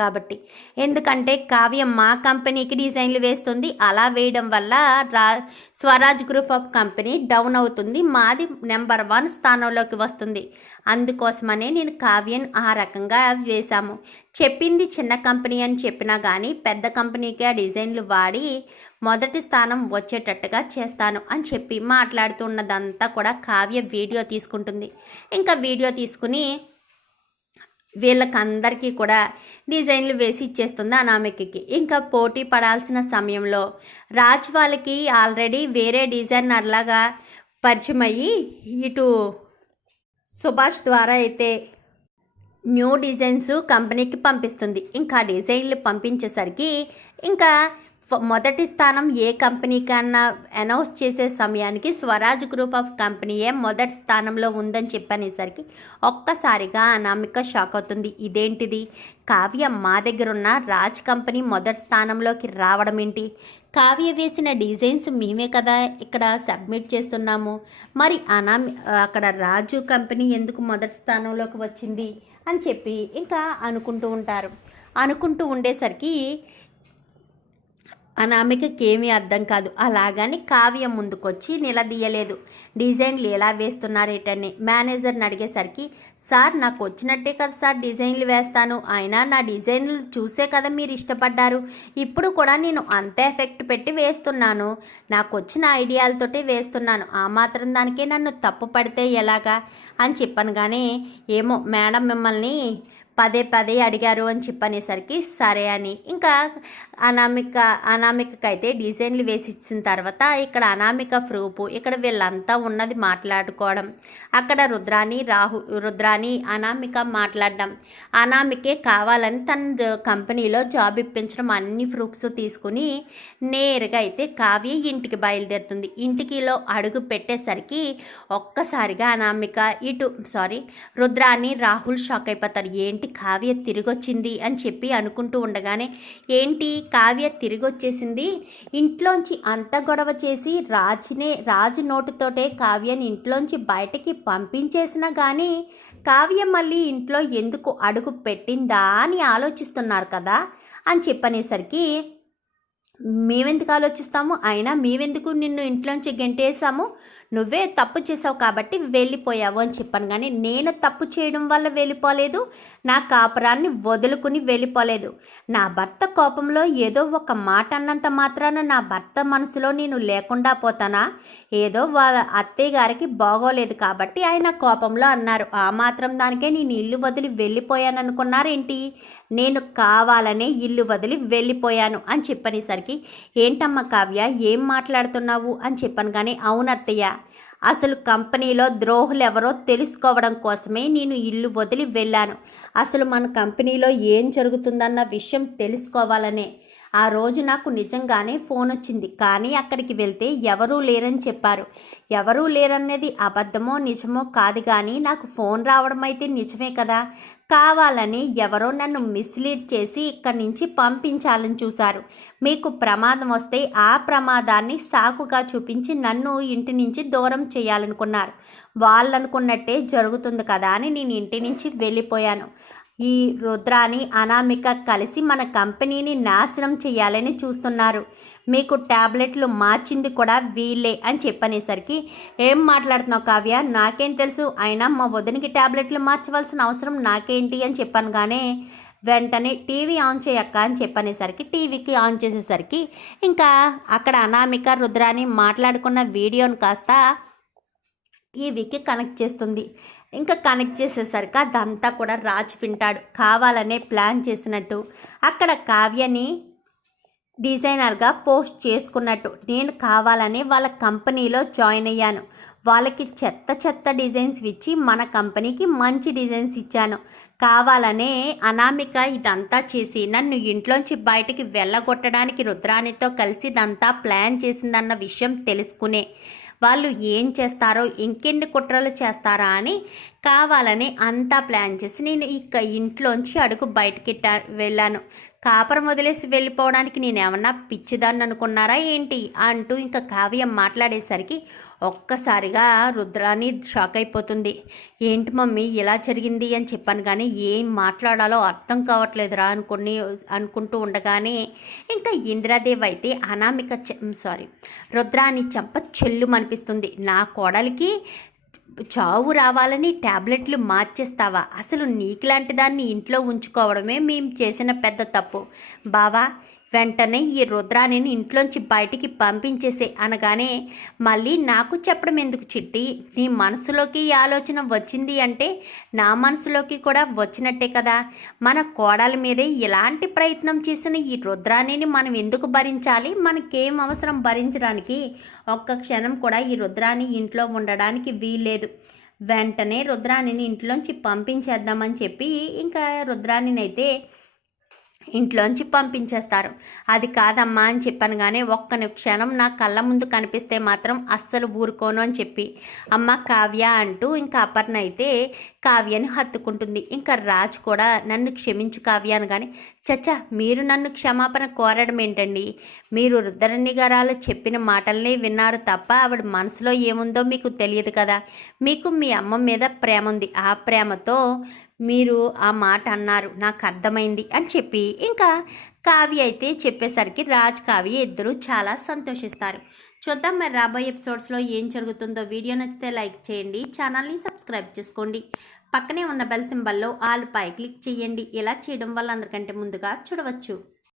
కాబట్టి. ఎందుకంటే కావ్య మా కంపెనీకి డిజైన్లు వేస్తుంది. అలా వేయడం వల్ల Swaraj group of company down అవుతుంది, మాది నెంబర్ 1 స్థానంలోకి వస్తుంది. అందుకోసమనే నేను కావ్యను ఆ రకంగా వేశాము. చెప్పింది చిన్న కంపెనీ అని చెప్పినా కానీ పెద్ద కంపెనీకి ఆ డిజైన్లు వాడి మొదటి స్థానం వచ్చేటట్టుగా చేస్తాను అని చెప్పి మాట్లాడుతున్నదంతా కూడా కావ్య వీడియో తీసుకుంటుంది. ఇంకా వీడియో తీసుకుని వీళ్ళకందరికీ కూడా డిజైన్లు వేసి ఇచ్చేస్తుంది అనామికకి. ఇంకా పోటీ పడాల్సిన సమయంలో రాజ్ వాళ్ళకి ఆల్రెడీ వేరే డిజైనర్ లాగా పరిచయం అయ్యి ఇటు సుభాష్ ద్వారా అయితే న్యూ డిజైన్స్ కంపెనీకి పంపిస్తుంది. ఇంకా డిజైన్లు పంపించేసరికి ఇంకా మొదటి స్థానం ఏ కంపెనీకన్నా అనౌన్స్ చేసే సమయానికి స్వరాజ్ గ్రూప్ ఆఫ్ కంపెనీయే మొదటి స్థానంలో ఉందని చెప్పనేసరికి ఒక్కసారిగా అనామిక షాక్ అవుతుంది. ఇదేంటిది, కావ్య మా దగ్గర ఉన్న రాజ్ కంపెనీ మొదటి స్థానంలోకి రావడం ఏంటి? కావ్య వేసిన డిజైన్స్ మేమే కదా ఇక్కడ సబ్మిట్ చేస్తున్నాము, మరి అక్కడ రాజు కంపెనీ ఎందుకు మొదటి స్థానంలోకి వచ్చింది అని చెప్పి ఇంకా అనుకుంటూ ఉండేసరికి అనామికకి ఏమీ అర్థం కాదు. అలాగని కావ్య ముందుకొచ్చి నిలదీయలేదు. డిజైన్లు ఎలా వేస్తున్నారేటని మేనేజర్ని అడిగేసరికి, సార్ నాకు వచ్చినట్టే కదా సార్ డిజైన్లు వేస్తాను, అయినా నా డిజైన్లు చూసే కదా మీరు ఇష్టపడ్డారు, ఇప్పుడు కూడా నేను అంతే ఎఫెక్ట్ పెట్టి వేస్తున్నాను, నాకు వచ్చిన ఐడియాలతోటే వేస్తున్నాను, ఆ మాత్రం దానికే నన్ను తప్పు పడితే ఎలాగా అని చెప్పనగానే, ఏమో మేడం మిమ్మల్ని పదే అడిగారు అని చెప్పనేసరికి సరే అని ఇంకా అనామికకైతే డిజైన్లు వేసి ఇచ్చిన తర్వాత ఇక్కడ అనామిక ప్రూఫ్, ఇక్కడ వీళ్ళంతా ఉన్నది మాట్లాడుకోవడం, అక్కడ రుద్రాని అనామిక మాట్లాడడం, అనామికే కావాలని తన కంపెనీలో జాబ్ ఇప్పించడం, అన్ని ప్రూఫ్స్ తీసుకుని నేరుగా అయితే కావ్య ఇంటికి బయలుదేరుతుంది. ఇంటికిలో అడుగు పెట్టేసరికి ఒక్కసారిగా రుద్రాని రాహుల్ షాక్ అయిపోతారు. ఏంటి కావ్య తిరిగొచ్చింది అని చెప్పి అనుకుంటూ ఉండగానే, ఏంటి కావ్య తిరిగి వచ్చేసింది, ఇంట్లోంచి అంత గొడవ చేసి రాజు నోటుతోటే కావ్యని ఇంట్లోంచి బయటకి పంపించేసినా కానీ కావ్య మళ్ళీ ఇంట్లో ఎందుకు అడుగు పెట్టిందా అని ఆలోచిస్తున్నారు కదా అని చెప్పనేసరికి, మేమెందుకు ఆలోచిస్తాము, అయినా మేమెందుకు నిన్ను ఇంట్లోంచి గెంటేసాము, నువ్వే తప్పు చేసావు కాబట్టి వెళ్ళిపోయావు అని చెప్పాను. కానీ నేను తప్పు చేయడం వల్ల వెళ్ళిపోలేదు, నా కాపురాన్ని వదులుకుని వెళ్ళిపోలేదు. నా భర్త కోపంలో ఏదో ఒక మాట అన్నంత మాత్రాన నా భర్త మనసులో నేను లేకుండా పోతానా? ఏదో వాళ్ళ అత్తయ్య గారికి బాగోలేదు కాబట్టి ఆయన కోపంలో అన్నారు, ఆ మాత్రం దానికే నేను ఇల్లు వదిలి వెళ్ళిపోయాను అనుకున్నారేంటి? నేను కావాలనే ఇల్లు వదిలి వెళ్ళిపోయాను అని చెప్పనేసరికి, ఏంటమ్మా కావ్య ఏం మాట్లాడుతున్నావు అని చెప్పాను. కానీ అవునత్తయ్య, అసలు కంపెనీలో ద్రోహులు ఎవరో తెలుసుకోవడం కోసమే నేను ఇల్లు వదిలి వెళ్ళాను. అసలు మన కంపెనీలో ఏం జరుగుతుందన్న విషయం తెలుసుకోవాలనే ఆ రోజు నాకు నిజంగానే ఫోన్ వచ్చింది, కానీ అక్కడికి వెళ్తే ఎవరూ లేరని చెప్పారు. ఎవరూ లేరనేది అబద్ధమో నిజమో కాదు, కానీ నాకు ఫోన్ రావడం అయితే నిజమే కదా. కావాలని ఎవరో నన్ను మిస్లీడ్ చేసి ఇక్కడి నుంచి పంపించాలని చూశారు. మీకు ప్రమాదం వస్తే ఆ ప్రమాదాన్ని సాకుగా చూపించి నన్ను ఇంటి నుంచి దూరం చేయాలనుకున్నారు. వాళ్ళనుకున్నట్టే జరుగుతుంది కదా అని నేను ఇంటి నుంచి వెళ్ళిపోయాను. ఈ రుద్రాని అనామిక కలిసి మన కంపెనీని నాశనం చేయాలని చూస్తున్నారు. మీకు ట్యాబ్లెట్లు మార్చింది కూడా వీళ్ళే అని చెప్పనేసరికి, ఏం మాట్లాడుతున్నావు కావ్య, నాకేం తెలుసు, అయినా మా వదినికి ట్యాబ్లెట్లు మార్చవలసిన అవసరం నాకేంటి అని చెప్పాను. కానీ వెంటనే టీవీ ఆన్ చేయక్క అని చెప్పనేసరికి టీవీకి ఆన్ చేసేసరికి ఇంకా అక్కడ అనామిక రుద్రాని మాట్లాడుకున్న వీడియోను కాస్త టీవీకి కనెక్ట్ చేస్తుంది. ఇంకా కనెక్ట్ చేసేసరికి అదంతా కూడా రాజ్ వింటాడు. కావాలనే ప్లాన్ చేసినట్టు అక్కడ కావ్యని డిజైనర్గా పోస్ట్ చేసుకున్నట్టు నేను కావాలనే వాళ్ళ కంపెనీలో జాయిన్ అయ్యాను. వాళ్ళకి చెత్త డిజైన్స్ ఇచ్చి మన కంపెనీకి మంచి డిజైన్స్ ఇచ్చాను. కావాలనే అనామిక ఇదంతా చేసి నన్ను ఇంట్లోంచి బయటికి వెళ్ళగొట్టడానికి రుద్రానితో కలిసి ఇదంతా ప్లాన్ చేసిందన్న విషయం తెలుసుకునే వాళ్ళు ఏం చేస్తారో, ఇంకెన్ని కుట్రలు చేస్తారా అని కావాలని అంతా ప్లాన్ చేసి నేను ఇంట్లోంచి అడుగు బయటికి వెళ్ళాను. కాపురం వదిలేసి వెళ్ళిపోవడానికి నేను ఏమన్నా పిచ్చిదాన్ని అనుకున్నారా ఏంటి అంటూ ఇంకా కావ్య మాట్లాడేసరికి ఒక్కసారిగా రుద్రాని షాక్ అయిపోతుంది. ఏంటి మమ్మీ ఇలా జరిగింది అని చెప్పాను కానీ ఏం మాట్లాడాలో అర్థం కావట్లేదురా అనుకుంటూ ఉండగానే ఇంకా ఇందిరాదేవి అయితే రుద్రాని చెంప చెల్లుమనిపిస్తుంది. నా కోడలికి చావు రావాలని ట్యాబ్లెట్లు మార్చేస్తావా? అసలు నీకులాంటి దాన్ని ఇంట్లో ఉంచుకోవడమే మేము చేసిన పెద్ద తప్పు. బావా వెంటనే ఈ రుద్రాణిని ఇంట్లోంచి బయటికి పంపించేసే అనగానే మళ్ళీ నాకు చెప్పడం ఎందుకు చిట్టి? నీ మనసులోకి ఈ ఆలోచన వచ్చింది అంటే నా మనసులోకి కూడా వచ్చినట్టే కదా. మన కోడల మీదే ఎలాంటి ప్రయత్నం చేసిన ఈ రుద్రాణిని మనం ఎందుకు భరించాలి? మనకేం అవసరం భరించడానికి? ఒక్క క్షణం కూడా ఈ రుద్రాణి ఇంట్లో ఉండడానికి వీల్లేదు. వెంటనే రుద్రాణిని ఇంట్లోంచి పంపించేద్దామని చెప్పి ఇంకా రుద్రాణిని అయితే ఇంట్లోంచి పంపించేస్తారు. అది కాదమ్మా అని చెప్పాను కానీ ఒక్క క్షణం నా కళ్ళ ముందు కనిపిస్తే మాత్రం అస్సలు ఊరుకోను అని చెప్పి అమ్మ కావ్య అంటూ ఇంకా అపర్ణ అయితే కావ్యని హత్తుకుంటుంది. ఇంకా రాజ్ కూడా నన్ను క్షమించు కావ్య అనగానే చచ్చా మీరు నన్ను క్షమాపణ కోరడం ఏంటండి? మీరు రుద్రాణి గారు చెప్పిన మాటలనే విన్నారు తప్ప ఆవిడ మనసులో ఏముందో మీకు తెలియదు కదా. మీకు మీ అమ్మ మీద ప్రేమ ఉంది, ఆ ప్రేమతో మీరు ఆ మాట అన్నారు, నాకు అర్థమైంది అని చెప్పి ఇంకా కావ్య అయితే చెప్పేసరికి రాజ్ కావ్య ఇద్దరు చాలా సంతోషిస్తారు. చూద్దాం మరి రాబోయే ఎపిసోడ్స్లో ఏం జరుగుతుందో. వీడియో నచ్చితే లైక్ చేయండి, ఛానల్ని సబ్స్క్రైబ్ చేసుకోండి, పక్కనే ఉన్న బెల్ సింబల్లో ఆల్ పై క్లిక్ చేయండి. ఇలా చేయడం వల్ల అందరికంటే ముందుగా చూడవచ్చు.